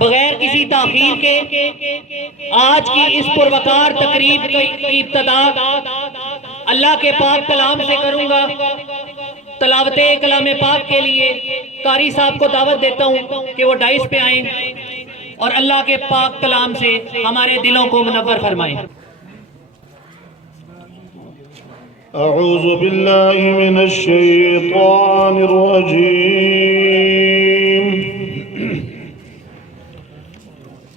बगैर किसी ताखीर के आज की इस पुरवकार तकरीब की इब्तिदा अल्लाह के पाक कलाम से करूंगा। तलावते कलाम पाक के लिए कारी साहब को दावत देता हूं कि वो डाइस पे आए और अल्लाह के पाक कलाम से हमारे दिलों को मुनव्वर फरमाएं। अऊज़ु बिल्लाहि मिनश शैतानिर रजीम।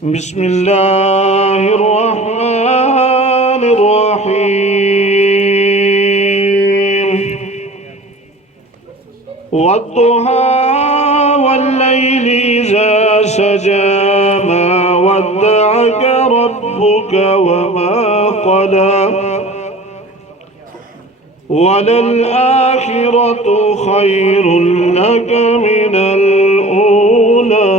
बिस्मिल्लाहिर रहमानिर रहीम। वद्दुहा वल्लैलि इज़ा सजा मा वद्दअक रब्बुक वमा क़ला वलल-आखिरतु खैरुल लक मिनल ऊला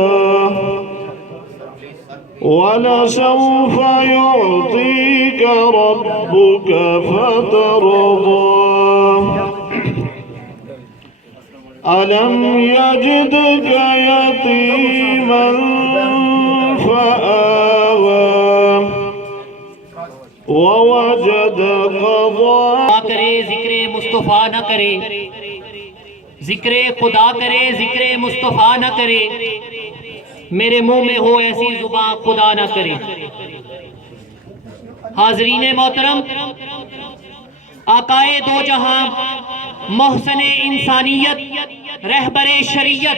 वलसौफ युअतीक रब्बुक फतरदा अलम यजिदक यतीमन फआवा ववजदक ज़ा करे जिक्रे मुस्तफ़ा न करे, जिक्रे खुदा करे जिक्रे मुस्तफ़ा न करे, मेरे मुंह में हो ऐसी जुबान खुदा न करे। हाज़रीने मोहतरम, आकाए दो जहां मोहसने इंसानियत रहबरे शरीयत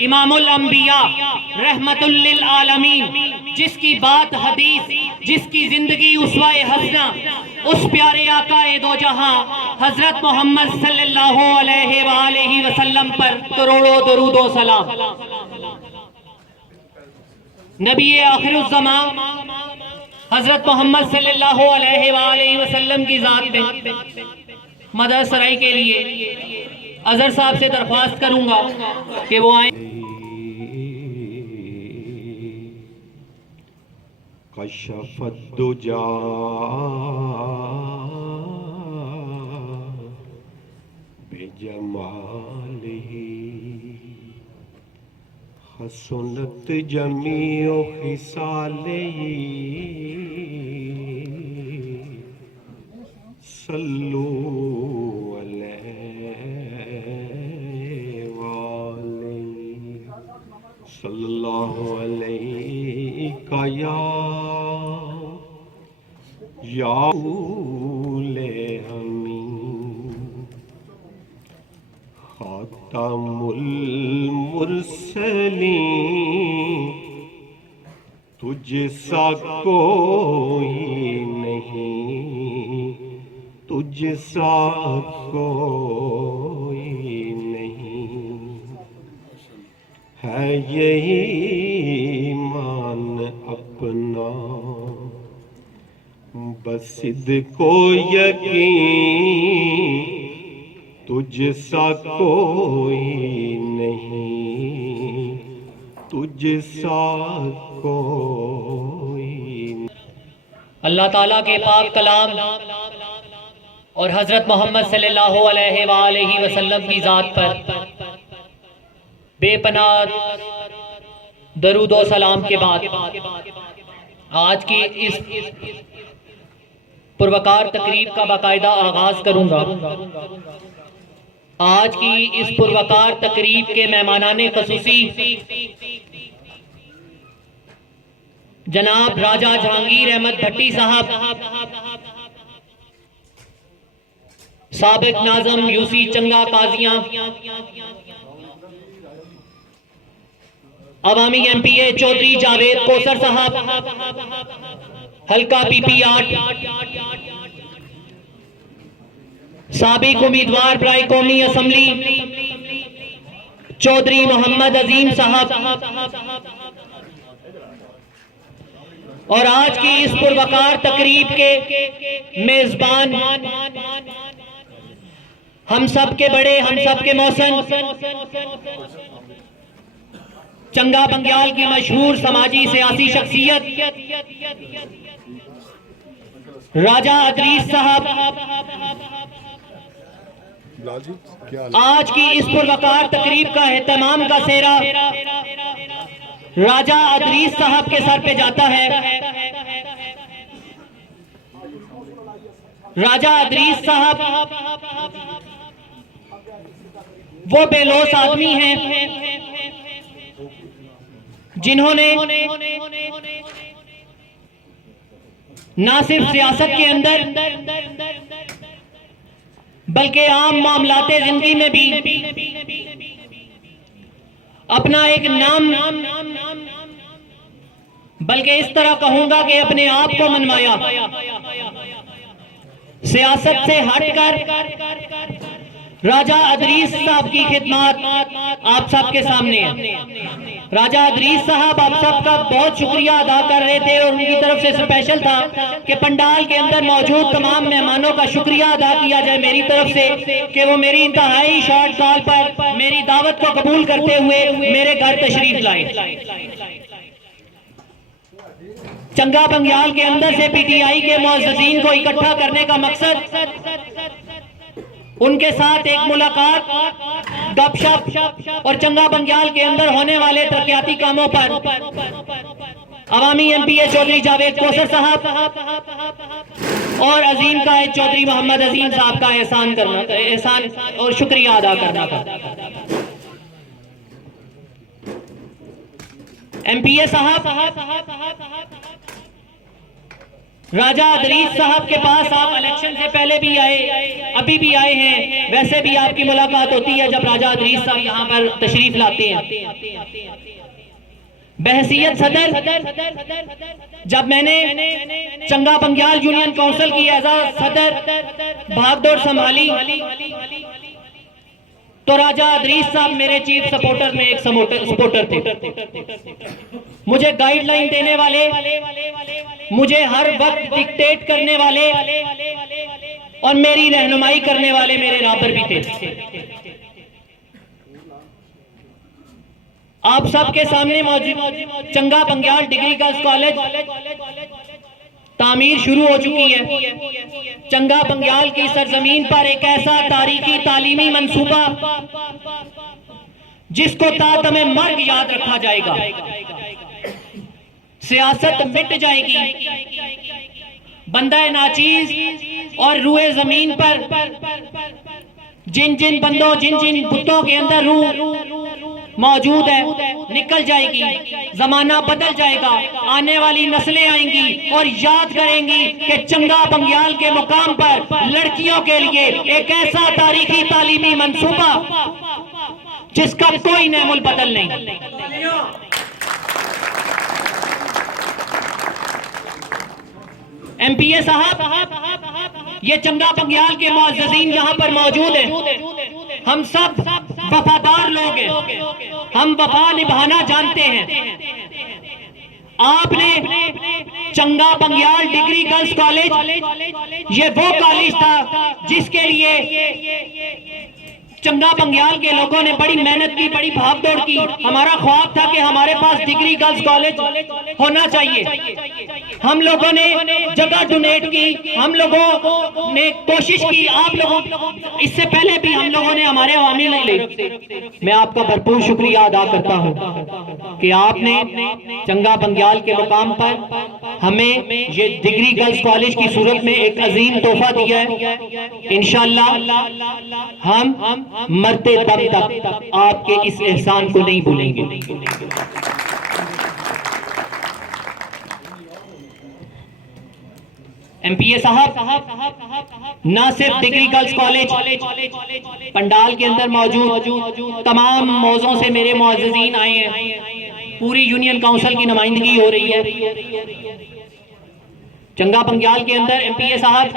इमामुल अंबिया रहमतुल लिल आलमीन, जिसकी बात हदीस जिसकी जिंदगी उसवाए हसना, उस प्यारे आकाए दो जहां हजरत मोहम्मद सल्लल्लाहु अलैहि वसल्लम पर करोड़ों दरूदो सलाम। नबी आखिरुज़्ज़मां हजरत मोहम्मद सल्लल्लाहु अलैहि वसल्लम की जात में मदद सराई के लिए अजहर साहब से दरख्वास्त करूंगा कि वो आए। कशफ़द्दुजा बिजमालिही हसनत जमीउ खिसालिही सल्लू सल्लल्लाहु अलैहि या ले हमी खातमुल मुरसलीन, तुझसा कोई नहीं, तुझसा कोई है यही मान अपना, बस को यकीन, तुझसा कोई नहीं, तुझसा कोई। अल्लाह ताला के पाक कलाम और हजरत मोहम्मद सल्लल्लाहु अलैहि वसल्लम की जात पर बेपनाह दरूदो सलाम के बाद आज की इस पुरवकार तकरीब का बाकायदा आगाज करूंगा। आज की इस पुरवकार तकरीब के मेहमानाने खसूसी जनाब राजा जहांगीर अहमद भट्टी साहब, साबिक नाज़िम यूसी चंगा काजियां, अवामी एमपीए चौधरी जावेद कोसर साहब, हल्का पीपी 8, साबिक उम्मीदवार बराए कौमी असम्बली चौधरी मोहम्मद अजीम साहब, और आज की इस पुरवकार तकरीब के मेजबान हम सब के बड़े, हम सब के मौसन, चंगा बंग्याल की मशहूर समाजी सियासी शख्सियत राजा अदरीस साहब, आज की इस पुरवकार तकरीब का एहतमाम का सेहरा राजा अदरीस साहब के सर पे जाता है। राजा अदरीस साहब वो बेलोस आदमी हैं जिन्होंने ना सिर्फ सियासत के अंदर बल्कि आम मामलाते जिंदगी में भी अपना एक नाम, बल्कि इस तरह कहूंगा कि अपने आप को मनवाया। सियासत से हटकर राजा अदरीस साहब की खिदमत आप सबके सामने है। राजा अदरीस साहब आप सबका बहुत शुक्रिया अदा कर रहे थे और उनकी तरफ से स्पेशल था कि पंडाल के अंदर मौजूद तमाम मेहमानों का शुक्रिया अदा किया जाए मेरी तरफ से कि वो मेरी इंतहाई शॉर्ट कॉल पर मेरी दावत को कबूल करते हुए मेरे घर तशरीफ लाए। चंगा बंग्याल के अंदर से पीटीआई के मुअज़्ज़िज़ीन को इकट्ठा करने का मकसद उनके साथ एक मुलाकात, गपशप और चंगा बंग्याल के अंदर होने वाले तरक्याती कामों पर अवामी एमपीए चौधरी जावेद कौसर साहब और अजीम कायद चौधरी मोहम्मद अजीम साहब का एहसान और शुक्रिया अदा करना था। एमपीए साहब राजा अदरीस साहब के पास आप इलेक्शन से पहले भी आए, अभी भी आए हैं। वैसे भी आपकी मुलाकात होती है जब राजा अदरीस साहब यहाँ पर तशरीफ लाते हैं। बहसियत सदर जब मैंने चंगा बंग्याल यूनियन काउंसिल की एज सदर भागदौड़ संभाली तो राजा अदरीस साहब मेरे चीफ सपोर्टर में एक सपोर्टर थे। मुझे गाइडलाइन देने वाले, मुझे हर वक्त डिक्टेट करने वाले और मेरी रहनुमाई करने वाले मेरे राबर भी थे। आप सबके सामने मौजूद चंगा बंग्याल डिग्री गर्ल्स कॉलेज तामीर शुरू हो चुकी है। चंगा बंग्याल की सरजमीन पर एक ऐसा तारीखी तालीमी मंसूबा जिसको तातमे मर्ग याद रखा जाएगा। सियासत मिट जाएगी, बंदा नाचीज और रूए जमीन पर जिन जिन बंदों, जिन जिन बुतों के अंदर रूह मौजूद है निकल जाएगी। जमाना बदल जाएगा, आने वाली नस्लें आएंगी और याद करेंगी कि चंगा बंग्याल के मुकाम पर लड़कियों के लिए एक ऐसा तारीखी तालीमी मंसूबा जिसका कोई नेमुल बदल नहीं। एमपीए साहब, ये चंगा बंग्याल के मुअज़्ज़िज़ीन यहाँ पर मौजूद हैं। हम सब वफादार लोग हैं, हम वफा निभाना जानते हैं। आपने चंगा बंग्याल डिग्री गर्ल्स कॉलेज, ये वो कॉलेज था जिसके लिए चंगा बंग्याल के लोगों ने बड़ी मेहनत की, बड़ी भागदौड़ की। हमारा ख्वाब था कि हमारे पास डिग्री गर्ल्स कॉलेज होना चाहिए। हम लोगों ने जगह डोनेट की, हम लोगों ने कोशिश की, आप लोगों इससे पहले भी हम लोगों ने हमारे अवामी ले। मैं आपका भरपूर शुक्रिया अदा करता हूं कि आपने चंगा बंग्याल के मुकाम पर हमें ये डिग्री गर्ल्स कॉलेज की सूरत में एक अजीम तोहफा दिया है। इंशाअल्लाह हम मरते दम तक आपके इस एहसान को नहीं भूलेंगे। एमपीए साहब, ना सिर्फ डिग्री गर्ल्स कॉलेज पंडाल के अंदर मौजूद तमाम मौजों से मेरे मुअज़्ज़िज़ीन आए हैं, पूरी यूनियन काउंसिल की नुमाइंदगी हो रही है। चंगा बंग्याल के अंदर एमपीए साहब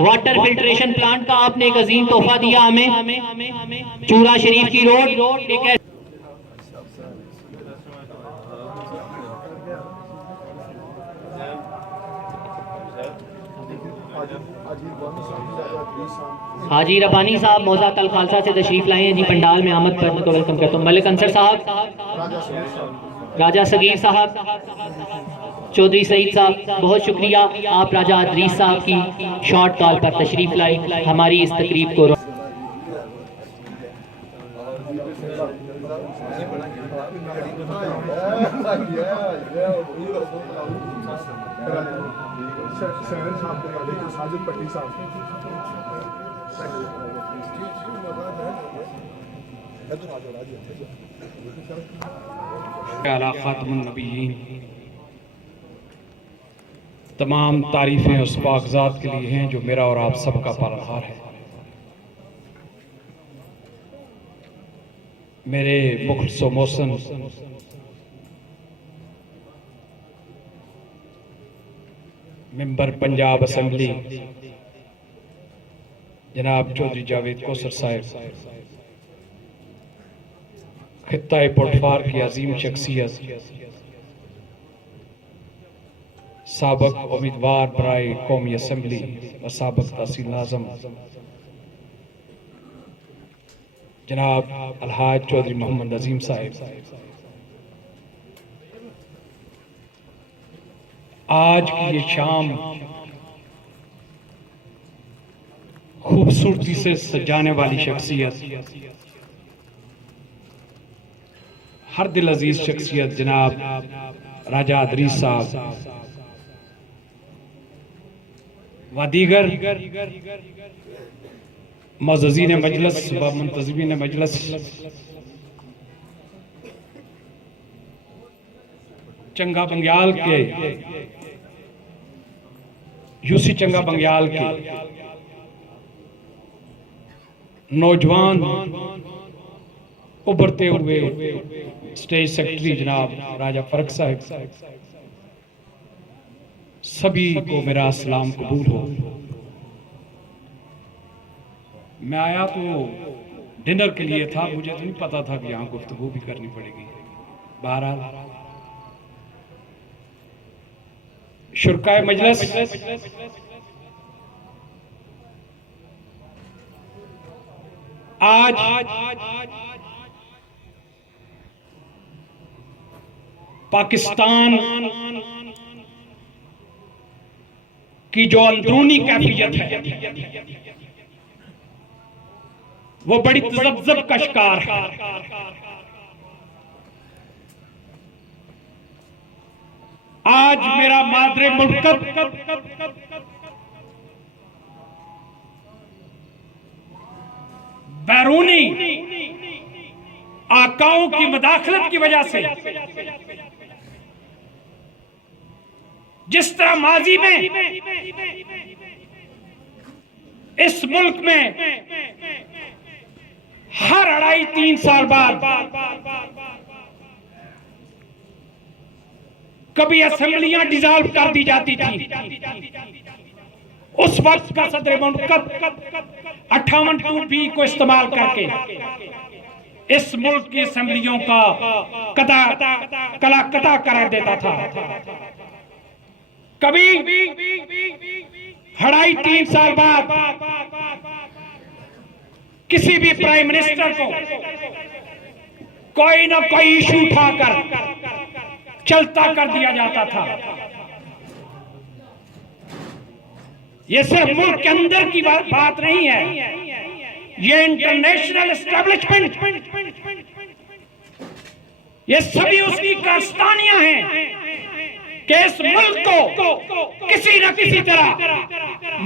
वाटर फिल्ट्रेशन प्लांट का आपने एक अजीम तोहफा दिया हमें। चूरा शरीफ की रोड एक हाजी रबानी साहब मौजा तल खालसा से तशरीफ लाए हैं जी। पंडाल में आमद पर उनको वेलकम करता हूँ। मलिक अंसर साहब, राजा सगीर साहब, चौधरी सईद साहब, बहुत शुक्रिया आप राजा अदरीस साहब की शॉर्ट कॉल पर तशरीफ लाई, हमारी इस तकरीब को साजिद पट्टी साहब अला खातमुन नबीयीन, तमाम तारीफ़ें उस पाक ज़ात के लिए हैं जो मेरा और आप सबका पालनहार है। मेरे मुखलिस व मोहसिन मेंबर पंजाब असम्बली जनाब चौधरी जावेद कौसर साहब, खित्ता पोटफार की अजीम शख्सियत, साबक उम्मीदवार बराए कौमी असम्बली और साबक तहसील नाज़म जनाब अलहाज चौधरी मोहम्मद अजीम साहब, आज की ये शाम खूबसूरती से सजाने वाली शख्सियत, हर दिल अजीज शख्सियत जनाब राजा अदरीस साहब व दीगर मुअज़्ज़िज़ीन मजलिस व मुंतज़िमीन मजलिस, चंगा बंग्याल के यूसी चंगा बंग्याल के नौजवान उभरते हुए स्टेज सेक्रेटरी जनाब राजा फरक साहब, सभी को मेरा सलाम कबूल हो। मैं आया तो डिनर के लिए था, मुझे तो नहीं पता था कि यहाँ गुफ्तगू भी करनी पड़ेगी। बहरहाल शुरकाए मजलिस, आज पाकिस्तान की जो अंदरूनी कैफियत है वो बड़ी तज़ब्ज़ब का शिकार है। आज मेरा मादरे मुल्क बैरूनी आकाओं की मदाखलत की वजह से जिस तरह माजी में इस मुल्क में हर 2.5-3 साल बाद कभी असेंबलियां डिसॉल्व कर दी जाती थी, उस वक्त का सदर मुमलकत 58(2)B को इस्तेमाल करके इस मुल्क की असेंबलियों का कला करार देता था। कभी 2.5-3 साल बाद किसी भी प्राइम मिनिस्टर को कोई ना कोई इशू उठाकर चलता कर दिया जाता था। ये सिर्फ मुल्क के अंदर की बात नहीं है, ये इंटरनेशनल एस्टेब्लिशमेंट, ये सभी उसकी कारस्तानियां हैं कि इस मुल्क को किसी न किसी तरह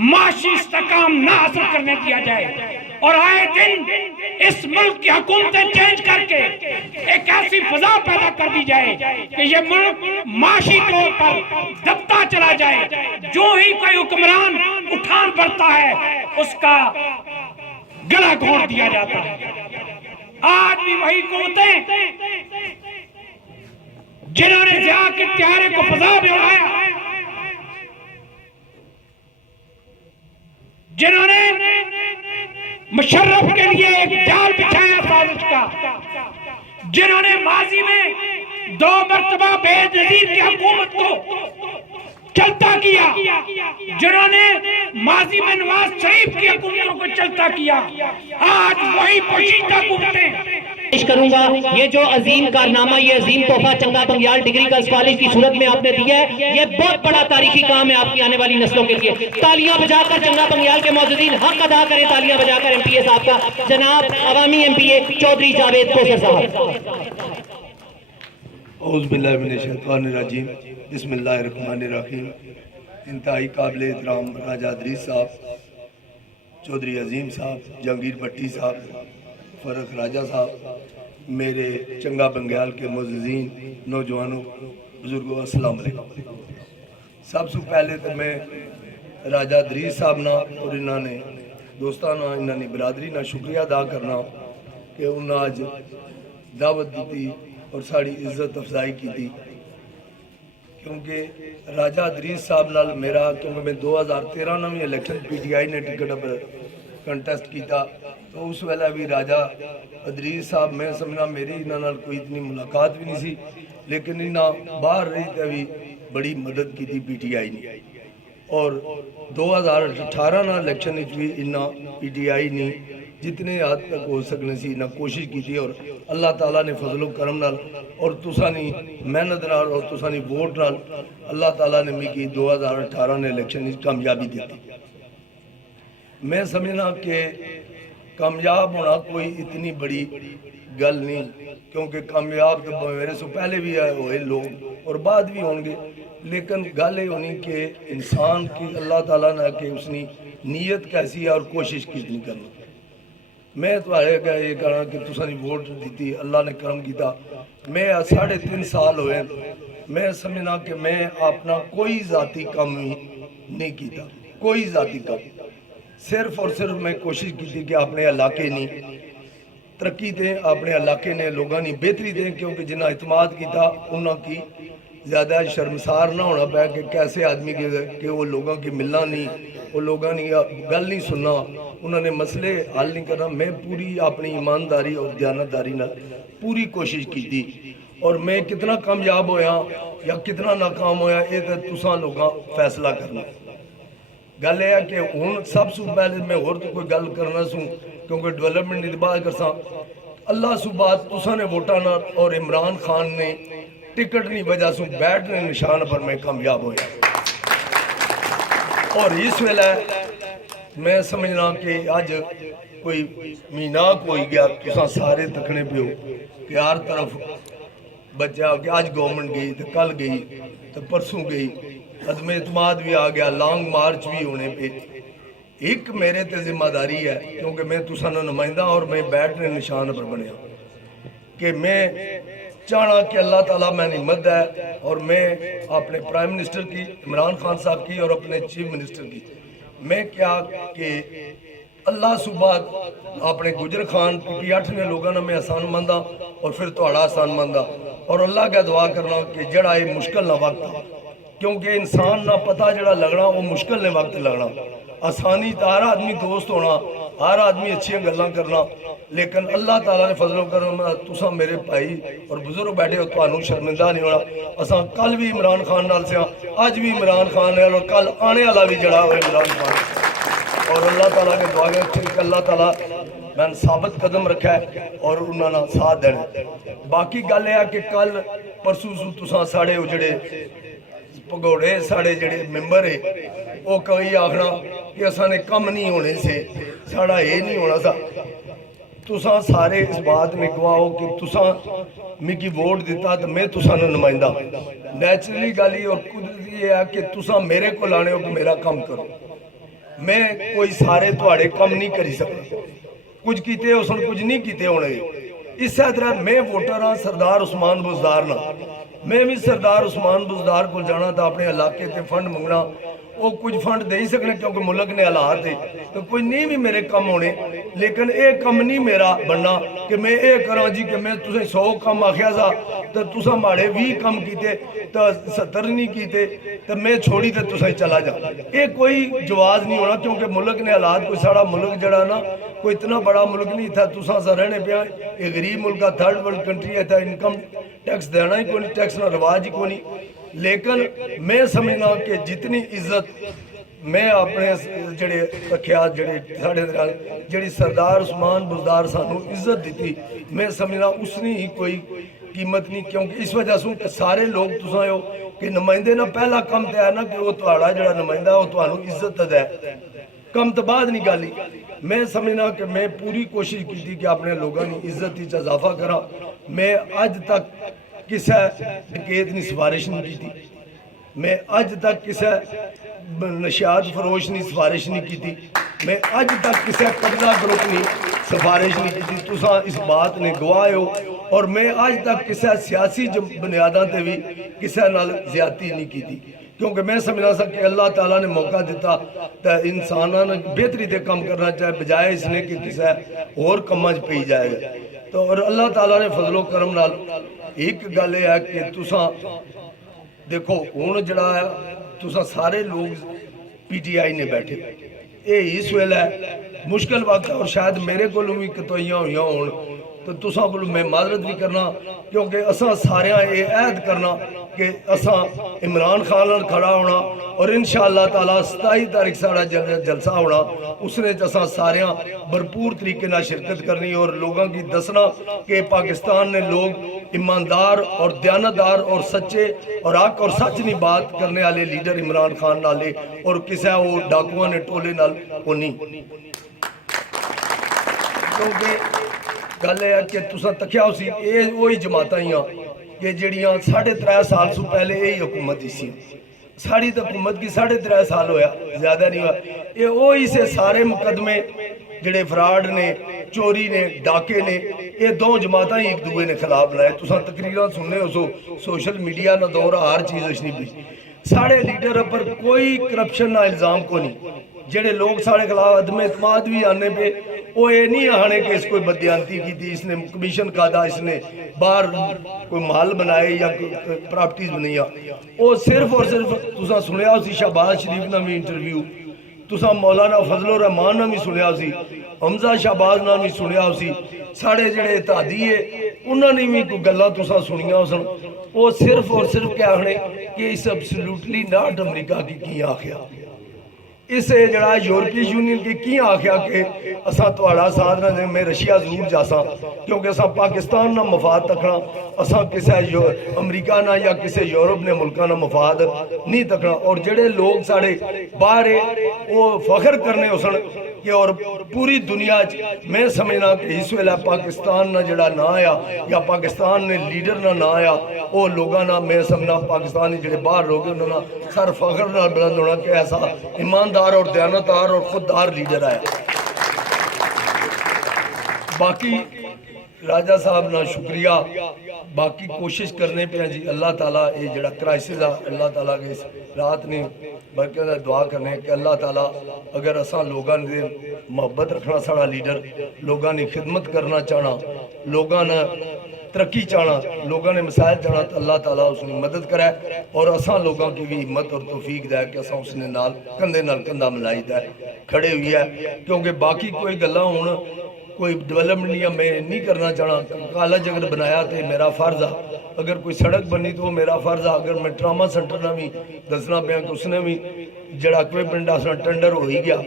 माशी इस्तेकाम ना हासिल करने दिया जाए और आए दिन इस मुल्क की हुकूमतें चेंज करके एक ऐसी फजा पैदा कर दी जाए कि ये मुल्क माशी तौर पर दबता चला जाए। जो ही कोई हुक्मरान उठान पड़ता है उसका गला घोंट दिया जाता है। आज भी वही कुव्वतें जिन्होंने जिया के प्यारे को फजा में उड़ाया, जिन्होंने मुशर्रफ के लिए एक जाल बिछाया साजिश का, जिन्होंने माजी में 2 मरतबा बेनजीर की हुकूमत को चलता किया, जिन्होंने माजी में नवाज शरीफ की हुकूमतों को चलता किया, आज वही पोशीदा कुव्वतें पेश करूंगा। ये जो अजीम कारनामा, ये अजीम तोहफा चंगा बंग्याल डिग्री गर्ल्स कॉलेज की सूरत में आपने दिया है, ये बहुत बड़ा तारीखी काम है आपकी आने वाली नस्लों के लिए। तालियां बजाकर चंगा बंग्याल के मौजूदीन हक अदा करें, तालियां बजाकर एमपीए साहब का, जनाब अवामी एमपीए चौधरी जावेद कौसर साहब। औज़ुबिल्लाहिमिनश्शैतानिर्रजीम बिस्मिल्लाहिर्रहमानिर्रहीम। इंतहाई काबिल एहतराम राजा अदरीस साहब, चौधरी अजीम साहब, जहांगीर भट्टी साहब, फ़र्रुख राजा साहब, मेरे चंगा बंग्याल के मुअज़्ज़िज़ीन, नौजवानों, बुजुर्गों, अस्सलाम वालेकुम। सबसे पहले तो मैं राजा अदरीस साहब ना और इन्होंने दोस्तों ना इन्होंने बरादरी ना शुक्रिया अदा करना कि उन्हें अज दावत दी और साड़ी इज्जत अफजाई की थी। क्योंकि राजा अदरीस साहब नाल मेरा, क्योंकि मैं 2013 में भी इलेक्शन PTI ने टिकट पर कंटेस्ट किया, तो उस वेला भी राजा अदरीस साहब मैं समझना मेरी इन्हां नाल कोई इतनी मुलाकात भी नहीं सी, लेकिन इन्हां बाहर रही तो भी बड़ी मदद की थी PTI ने। और 2018 ना इलेक्शन भी इन्ना PTI ने जितने हद तक हो सकने सी इन्ना कोशिश की थी, और अल्लाह ताला ने फजलो करम नाल और तुसानी मेहनत नाल और तुसानी वोट नाल अल्लाह ताला ने मिगी 2018 ने इलेक्शन में कामयाबी दी। मैं समझना कि कामयाब होना कोई इतनी बड़ी गल नहीं, क्योंकि कामयाब तो मेरे से पहले भी हुए लोग और बाद भी होंगे, लेकिन गल ये होनी कि इंसान की अल्लाह ताला ने कि उसकी नीयत कैसी है और कोशिश कितनी करनी। मैं तो ये कहना कि तुसानी वोट दी, अल्लाह ने करम किया। मैं 3.5 साल हुए, मैं समझना कि मैं अपना कोई ज़ाती कम नहीं किया, कोई ज़ाती कम, सिर्फ और सिर्फ मैं कोशिश की थी कि अपने इलाके ने तरक्की दें, अपने इलाके ने लोगों की बेहतरी दें, क्योंकि जिन्हें इतमाद किया उन्होंने की ज़्यादा शर्मसार ना होना पाया कि कैसे आदमी के वो लोगों की मिलना नहीं, वो लोगों की गल नहीं सुनना, उन्होंने मसले हल नहीं करना। मैं पूरी अपनी ईमानदारी और दयानतदारी ना पूरी कोशिश की थी, और मैं कितना कामयाब होया या कितना नाकाम होया ये तो तुसां लोगां फैसला करना। गल यह है कि हुण सब से पहले मैं होर तो कोई गल करना सूँ, क्योंकि डेवलपमेंट की बात करसा अल्लाह सुबाद तुसां ने वोटां नाल और इमरान खान ने टिकट नहीं वजह से बैठने निशान पर मैं कामयाब होया। और इस वेला मैं समझना कि अज कोई महीना कोई गया, तुसां सारे तकने पे हो कि हर तरफ बच्चा कि अज गवर्नमेंट गई तो कल गई तो परसों गई, अदम एतमाद भी आ गया, लॉन्ग मार्च भी होने पे। एक मेरे ते जिम्मेदारी है, क्योंकि मैं तुसां दा नुमाइंदा और मैं बैठने निशान पर बनया कि मैं चाहना कि अल्लाह ताला मैंने मदद है, और मैं अपने प्राइम मिनिस्टर की इमरान खान साहब की और अपने चीफ मिनिस्टर की मैं क्या कि अल्लाह सुबह अपने गुजर खान की 8 ने लोगों ने मैं आसान मंदा और फिर थोड़ा आसान मंदा, और अल्लाह का दुआ करना कि जड़ा ये मुश्किल ना वक्त, क्योंकि इंसान ना पता जड़ा लगना वो मुश्किल ने वक्त लगना। आसानी तो हर आदमी दोस्त होना, हर आदमी अच्छी गल्लां करना, लेकिन अल्लाह ताला ने फजलो करना तुसा मेरे भाई और बुजुर्ग बैठे हो, तो शर्मिंदा नहीं होना। असा कल भी इमरान खान नाल से, अज भी इमरान खान है, और कल आने वाला भी जड़ा हो इमरान खान, और अल्लाह ताला के दुआ के अल्लाह ताला मैंने साबित कदम रखा है और उन्होंने साथ देना। बाकी गल यह कि कल परसों तुसा साढ़े जड़े भगौड़े साढ़े जड़े मैंबर है वो कई आखना कि असा ने कम नहीं होने से, साड़ा ये नहीं होना सा। तुसा सारे इस बात में गवाओ कि तुसा मिगी वोट दिता तो मैं तुसा नुमाइंदा। नैचुरली गल और कुदरती ये है कि तुसा मेरे को लाने हो कि मेरा काम करो। मैं कोई सारे थोड़े कम नहीं करी सकता, कुछ किते उस कुछ नहीं किते होने। इस तरह मैं वोटर हाँ सरदार उस्मान बुज़दार ना, मैं भी सरदार उस्मान बुज़दार को जाना था अपने इलाके से फंड मंगना, वो कुछ फंड दे ही सकने क्योंकि मुल्क ने हालात है, तो कोई नहीं भी मेरे कम होने, लेकिन ये कम नहीं मेरा बनना कि मैं ये करा जी कि मैं तुसें 100 कम आख्या सा तो तुसा माड़े 20 कम कीते तो 70 नहीं कीते तो मैं छोड़ी तो तुसें चला जा। ये कोई जवाज नहीं होना, क्योंकि मुल्क ने हालात, कोई साड़ा मुल्क जड़ा ना कोई इतना बड़ा मुल्क नहीं था, तुसा सा रहने पे ये गरीब मुल्क का 3rd वर्ल्ड कंट्री है, था इनकम टैक्स देना ही कोई, टैक्स ना रिवाज ही कोई। लेकिन मैं समझना कि जितनी इज्जत मैं अपने जड़े रखिया जड़े साढ़े जी सरदार उस्मान बुज़दार सानू इज्जत दी, मैं समझना उसनी ही कोई कीमत नहीं, क्योंकि इस वजह से कि सारे लोग तुसा हो कि नुमाइंदे ना पहला कम तो है ना कि वो तुहाड़ा जड़ा नुमाइंदा वो तुहानू इज्जत दे, कम तो बाद नहीं गाली। मैं समझना कि मैं पूरी कोशिश की थी कि अपने लोगों की इज्जत इजाफा करा। मैं अज तक किसी डकैत की सिफारिश नहीं की, मैं अज तक किसी नशात फरोश की सिफारिश नहीं की, मैं अज तक किसी कब्जा ग्रुप की सिफारिश नहीं की। तुसा इस बात ने गवाह हो। और मैं अज तक किसी सियासी बुनियादों पर भी किसी नाल ज्यादती नहीं की, क्योंकि मैं समझना सा कि अल्लाह ताला ने मौका दिता तो इंसानों ने बेहतरी से काम करना चाहे, बजाय इसने कि किसी होर कामों च पई जाएगा। तो और अल्लाह ताला ने फजलो करम नाल एक गल है कि तुसा देखो हुण जड़ा तुसा सारे लोग PTI ने बैठे, ये इस वेले मुश्किल वक्त और शायद मेरे को भी कतोइयां हुई होण, तो तुसा को मैं माजरत भी करना, क्योंकि असा सारे ये ऐद करना कि असा इमरान खान नाल खड़ा होना और इंशाअल्लाह ताला 27 तारीख साड़ा जलसा होना, उसने असा सारे भरपूर तरीके नाल शिरकत करनी और लोगों की दसना कि पाकिस्तान ने लोग ईमानदार और दयानतदार और सच्चे और हक और सच की बात करने वाले लीडर इमरान खान नाले और किसी वो डाकुआ ने टोले नाल कोनी। क्योंकि गल है कि तुसा तकिया उसी ये वही जमातां ही कि जड़ियाँ 3.5 साल से पहले यही हुकूमत ही सी, साड़ी तो हुकूमत की 3.5 साल होया, ज़्यादा नहीं हुआ। ये वही से सारे मुकदमे जड़े फ्राड ने, चोरी ने, डाके ने, ये दो जमातां ही एक दूए ने खिलाफ लाए। तुसा तकरीरां सुनने हो सोशल मीडिया ना दौर हर चीज़ अच्छी भी साढ़े लीडर पर कोई करप्शन ना इल्ज़ाम को नहीं। जेडे लोग साढ़े खिलाफ अदम एतमाद भी आने पे वो ये नहीं आने कि इसको बदयांती की थी, इसने कमीशन खादा, इसने बाहर कोई माल बनाए या प्रॉपर्टीज बनाई। वो सिर्फ और सिर्फ तुसा सुनिया उसी शहबाज शरीफ ना भी इंटरव्यू, तुसा मौलाना फजलुर रहमान ना भी सुनिया उसी, हमजा शहबाज ना भी सुनिया उसी, साढ़े जेडे तादी है उन्होंने भी कोई गल्लां तुसा सुनिया उसन। वो सिर्फ और सिर्फ क्या आखने कि इस एब्सोल्युटली नॉट अमरीका की आख्या, इस जड़ा यूरोपीय यूनियन की आख्या कि असा थोड़ा साथ ना दें, मैं रशिया जरूर जासा क्योंकि असा पाकिस्तान ना मफाद तकना, असा किसी अमरीका ना या किसी यूरोप ने मुल्का ना मफाद नहीं तकना। और जेडे लोग साढ़े बाहर वो फख्र करने उसन कि और पूरी दुनिया मैं समझना कि इस वेला पाकिस्तान ना जड़ा ना आया या पाकिस्तान ने लीडर ना आया, वो लोगों ना मैं समझना पाकिस्तानी जेडे बाहर लोग उन्होंने सर फख्र ना बुलंद होना कि ऐसा ईमानदार और दयानतदार और खुददार लीडर आया। बाकी राजा साहब ना शुक्रिया, बाकी कोशिश करने पे जी अल्लाह ताला ये जड़ा क्राइसिस आ अल्लाह ताला के इस रात ने बल्कि दुआ करने कि अल्लाह ताला अगर असा लोगों ने मोहब्बत रखना, साड़ा लीडर लोगों ने खिदमत करना चाहना, लोगों ने तरक्की चाहना, लोगों ने मिसाइल चाहना, तो अल्लाह ताला उसकी मदद करे और असा लोगों की भी हिम्मत और तौफीक दे कि असा उसने नाल कंधे नाल कंधा मिलाई दे खड़े हुई है। क्योंकि बाकी कोई गल्लां हुण कोई डेवलपमेंट या मैं नहीं करना चाहना, कॉलेज अगर बनाया तो मेरा फर्ज आ, अगर कोई सड़क बनी तो मेरा फर्ज आ, अगर मैं ट्रामा सेंटर ना भी दसना पाया कि उसने भी जड़ा इक्विपमेंट आसना टेंडर हो ही गया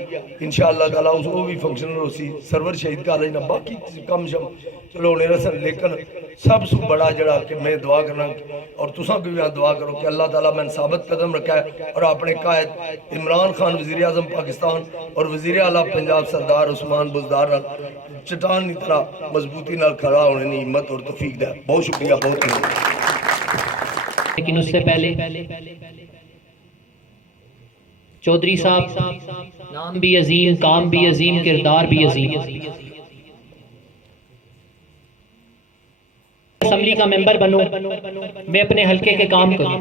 इंशाअल्लाह ताला उस वो भी फंक्शनल हो सी सर्वर शहीद कॉलेज ना, बाकी कम शम चलो होने रसन, लेकिन सब से बड़ा जड़ा कि मैं दुआ करना और तुसा भी दुआ करो कि अल्लाह ताला मैंने साबित कदम रखा है और अपने कायद इमरान खान वज़ीर आज़म पाकिस्तान और वज़ीर आला पंजाब सरदार उस्मान बुज़दार चट्टान की तरह मजबूती नाल खड़ा होने की हिम्मत और तौफीक दे। बहुत शुक्रिया, बहुत धन्यवाद। लेकिन उससे पहले चौधरी साहब नाम भी अजीम, काम भी अजीम, किरदार भी अजीम, असम्बली का मेंबर बनूं, मैं अपने हल्के के काम करूं।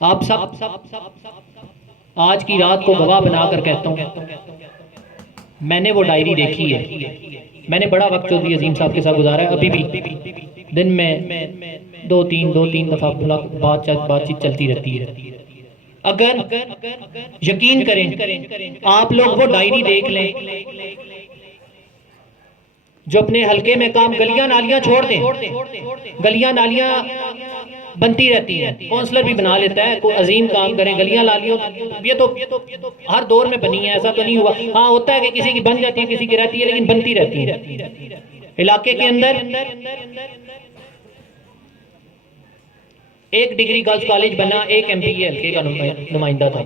आप सब आज की रात को गवाह बनाकर कहता हूं, मैंने वो डायरी देखी है, मैंने बड़ा वक्त चौधरी अजीम साहब के साथ गुजारा है, अभी भी दिन में दो तीन दफा बातचीत चलती रहती है। अगर यकीन करें आप लोग वो डायरी देख लें जो अपने हल्के में काम, गलियां नालियां छोड़ दें, गलियां नालियां बनती रहती हैं, काउंसलर भी बना लेता है, कोई अजीम काम करें, गलियां नालियों ये तो हर दौर में बनी है, ऐसा तो नहीं हुआ। हाँ होता है कि किसी की बन जाती है, किसी की रहती है, लेकिन बनती रहती है। इलाके के अंदर एक डिग्री गर्ल्स कॉलेज बना, एक MPA हल्के का नुमाइंदा था।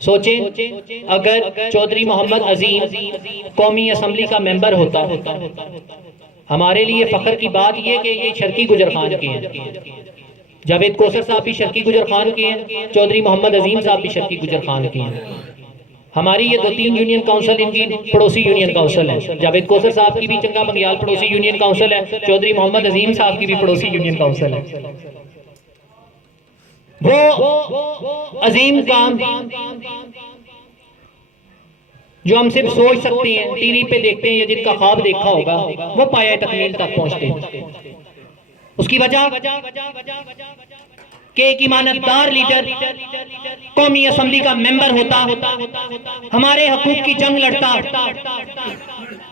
सोचें अगर चौधरी मोहम्मद अजीम कौमी असम्बली का मेंबर होता, हमारे लिए फख्र की बात ये कि ये शर्की गुजर खान के हैं। जावेद कोसर साहब भी शर्की गुजर खान के हैं, चौधरी मोहम्मद अजीम साहब भी शर्की गुजर खान के हैं। हमारी ये 2-3 यूनियन काउंसिल इनकी पड़ोसी यूनियन काउंसिल है। जावेद कोसर साहब की भी चंगा बंगियाल पड़ोसी यूनियन काउंसिल है, चौधरी मोहम्मद अजीम साहब की भी पड़ोसी यूनियन काउंसिल है। वो अजीम काम जो हम सिर्फ सोच सकते हैं, टीवी पे देखते हैं या जिनका ख्वाब देखा होगा, वो पाया तकमील तक पहुंचते हैं। उसकी वजह कि एक ईमानदार लीडर कौमी असम्बली का मेंबर होता, हमारे हकूक की जंग लड़ता।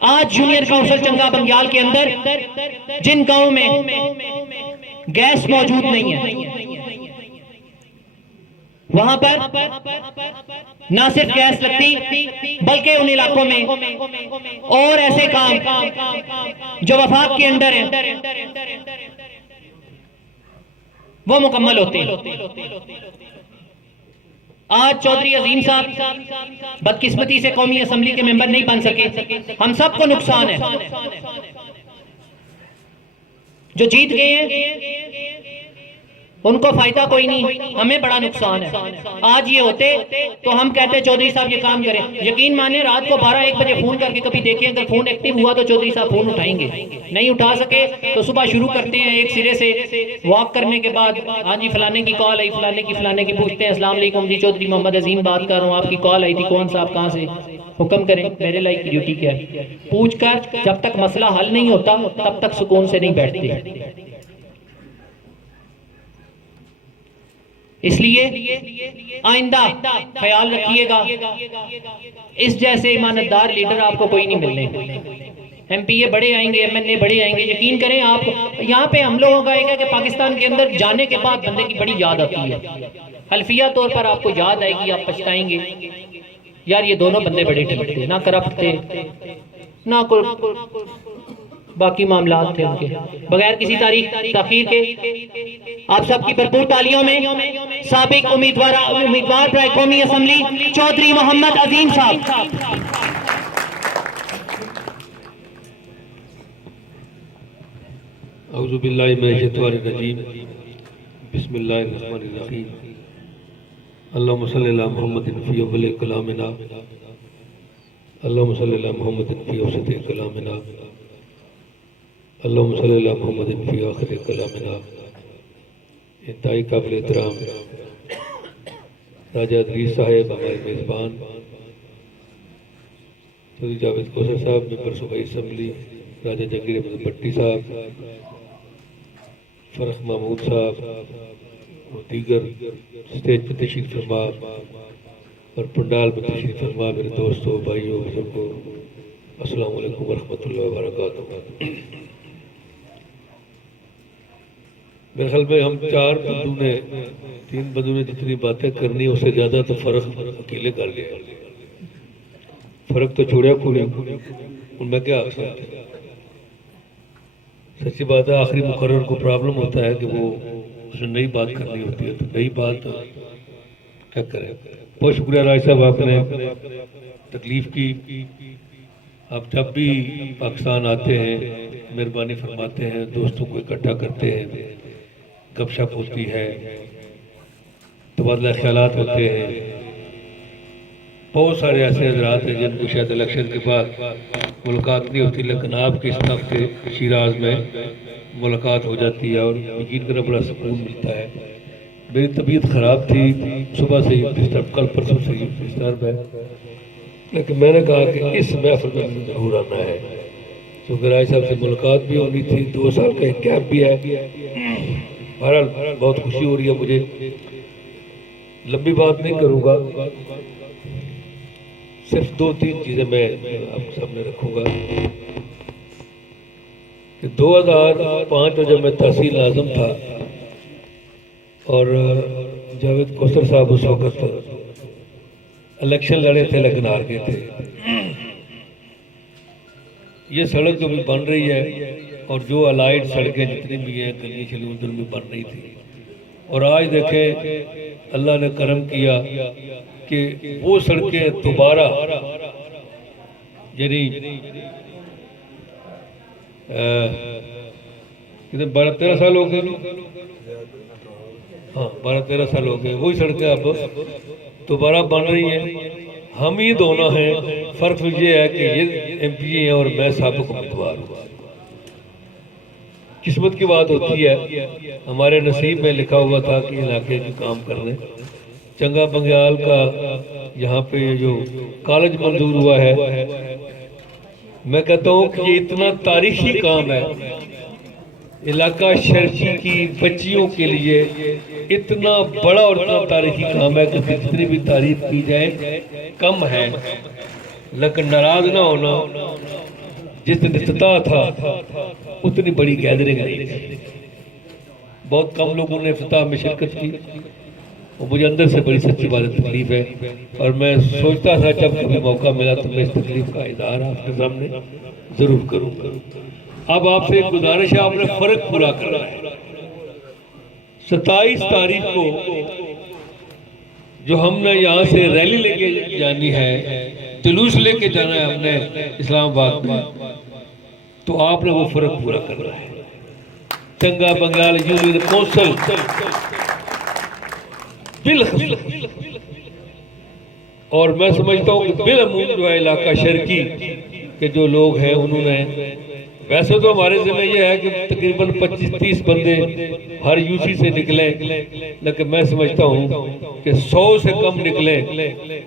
आज जूनियर काउंसिल चंगा बंगियाल के अंदर जिन गांवों में गैस मौजूद नहीं है, वहां पर ना सिर्फ गैस लगती बल्कि उन इलाकों में और ऐसे काम जो वफाक के अंडर है वो मुकम्मल होते हैं। आज चौधरी अजीम साहब बदकिस्मती से कौमी असम्बली के मेंबर नहीं बन सके, हम सबको नुकसान है। जो जीत गए हैं उनको फायदा कोई नहीं, हमें बड़ा नुकसान है। आज ये होते तो हम कहते चौधरी साहब ये काम करें। यकीन माने रात को 12-1 बजे फोन करके कभी देखें, अगर फोन एक्टिव हुआ तो चौधरी साहब फोन उठाएंगे, नहीं उठा सके तो सुबह शुरू करते हैं एक सिरे से वॉक करने के बाद, हाँ जी फलाने की कॉल आई, फलाने की पूछते हैं, अस्सलाम वालेकुम जी चौधरी मोहम्मद अजीम बात कर रहा हूँ, आपकी कॉल आई थी, कौन साहब कहाँ से, हुक्म करें, मेरे लाइक की ड्यूटी क्या है। पूछ कर जब तक मसला हल नहीं होता तब तक सुकून से नहीं बैठते। इसलिए आइंदा ख्याल रखिएगा, इस जैसे ईमानदार लीडर आपको कोई नहीं मिलने। एमपीए बड़े आएंगे, एमएनए बड़े आएंगे, यकीन करें आप यहाँ पे हम लोगों का है कि पाकिस्तान के अंदर जाने के बाद बंदे की बड़ी याद आती है, हल्फिया तौर पर आपको याद आएगी, आप पछताएंगे यार ये दोनों बंदे बड़े ठीक थे, ना करप्ट थे ना कोई बाकी मामला थे उनके। बगैर किसी तारीख ताखीर के आप सबकी भरपूर तालियों में साबिक उम्मीदवार कौमी असम्बली चौधरी मोहम्मद अजीम साहब। औज़ु बिल्लाहि मिनश शैतानिर रजीम, बिस्मिल्लाहिर रहमानिर रहीम। अल्लाहुम्मा सल्लि अला मुहम्मदिन फी अव्वल कलामिना, अल्लाहुम्मा सल्लि अला मुहम्मदिन फी औसति कलामिना, अल्लाहुम्मा सल्लि अला मुहम्मदिन फी आखिरि कलामिना। इंतहाई काबिल एहतराम राजा अदरीस साहब, हमारे मेज़बान चौधरी जावेद कोसर साहब, मेंबर सूबाई असम्बली राजा जंगीर अहमद भट्टी साहब, फरख महमूद साहब और दीगर स्टेज पर तशरीफ फरमा और पंडाल में तशरीफ फरमा मेरे दोस्तों, भाइयों, बुजुर्गों, अस्सलाम वालेकुम वरहमतुल्लाहि वबरकातुहू। मेरे ख्याल में हम 3 बंदों ने जितनी बातें करनी उससे ज़्यादा तो फ़र्क अकेले कर लिया। फ़र्क तो छोड़ा खुले उनमें क्या सकते। सच्ची बात है, आखिरी मुकर्रर को प्रॉब्लम होता है कि वो उसने नई बात करनी होती है, तो नई बात क्या करें। बहुत शुक्रिया राज साहब, आपने तकलीफ़ की। आप जब भी पाकिस्तान आते हैं मेहरबानी फरमाते हैं, दोस्तों को इकट्ठा करते हैं, गपशप होती है, तबादला ख्यालात होते हैं। बहुत सारे ऐसे हजरात हैं जिनको शायद इलेक्शन के बाद मुलाकात नहीं होती, लेकिन आपके इस हफ्ते शिराज में मुलाकात हो जाती है और यकीन करना बड़ा सुकून मिलता है। मेरी तबीयत ख़राब थी, सुबह से ही डिस्टर्ब, कल परसों से ही डिस्टर्ब है, लेकिन मैंने कहा कि इस महफिल में मुझे जरूर आना है। तो राय साहब से मुलाकात भी होनी थी, 2 साल का एक गैप भी है। बहरहाल बहुत खुशी हो रही है मुझे। लंबी बात नहीं करूँगा, सिर्फ 2-3 चीज़ें मैं आपके सामने रखूँगा। कि 2005 में जब मैं तहसील नाज़िम था और जावेद कोसर साहब उस वक्त इलेक्शन लड़े थे लेकिन हार गए थे। ये सड़क जो भी बन रही है और जो अलाइड सड़कें जितनी भी हैं, गली शली उधर भी बन रही थी, और आज देखें अल्लाह ने करम किया कि वो सड़कें दोबारा यानी कितने 12-13 साल हो गए, हाँ 12-13 साल हो गए। वही सड़कें अब दोबारा बन रही हैं, हम ही दोनों हैं। फर्क ये है कि ये MP हैं और मैं साबिक उम्मीदवार हूँ। किस्मत की बात होती है, हमारे नसीब में लिखा हुआ था कि इलाके में काम करने। चंगा बंगाल का यहाँ पे जो कॉलेज मंजूर हुआ है, मैं कहता हूँ कि ये इतना तारीखी काम है, इलाका शर्की की बच्चियों के लिए इतना बड़ा और इतना तारीखी काम है कि जितनी भी तारीफ की जाए कम है। लेकिन नाराज ना होना, जितनी इफ्तिताह था उतनी बड़ी गैदरिंग नहीं थी। बहुत कम लोगों ने इफ्तिताह में शिरकत की और मुझे अंदर से बड़ी सच्ची बात तकलीफ है। और मैं सोचता था जब कभी मौका मिला तो मैं इस तकलीफ का इजहार आपके सामने जरूर करूँगा। अब आपसे एक गुजारिश है, आपने फर्क पूरा करना है। 27 तारीख को जो हमने यहाँ से रैली लेके जानी है, जुलूस लेके जाना है हमने इस्लामाबाद में, तो आपने वो फर्क पूरा करना है। चंगा बंगाल यूनियन कौंसिल बिल, और मैं समझता हूँ कि बिलअमूम जो है इलाका शर्की के जो लोग हैं उन्होंने, वैसे तो हमारे ज़िम्मे ये है कि तकरीबन 25-30 बंदे हर यूसी से निकले, लेकिन मैं समझता हूँ कि 100 से कम निकले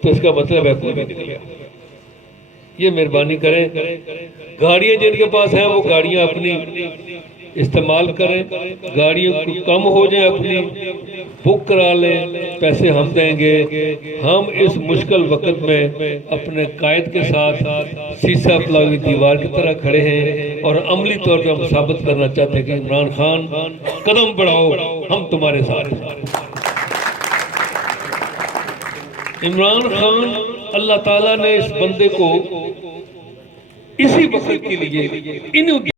तो इसका मतलब है कोई भी निकले। ये मेहरबानी करें, गाड़ियाँ जिनके पास हैं वो गाड़ियाँ अपनी इस्तेमाल करें, गाड़ियों कम हो जाए अपनी बुक करा लें, पैसे हम देंगे। हम इस मुश्किल वक्त में अपने कायद के साथ शीशा पलाई दीवार की तरह खड़े हैं और अमली तौर पर हम साबित करना चाहते हैं कि इमरान खान कदम बढ़ाओ, हम तुम्हारे साथ हैं। इमरान खान, अल्लाह ताला ने इस बंदे को इसी वक्त के लिए इन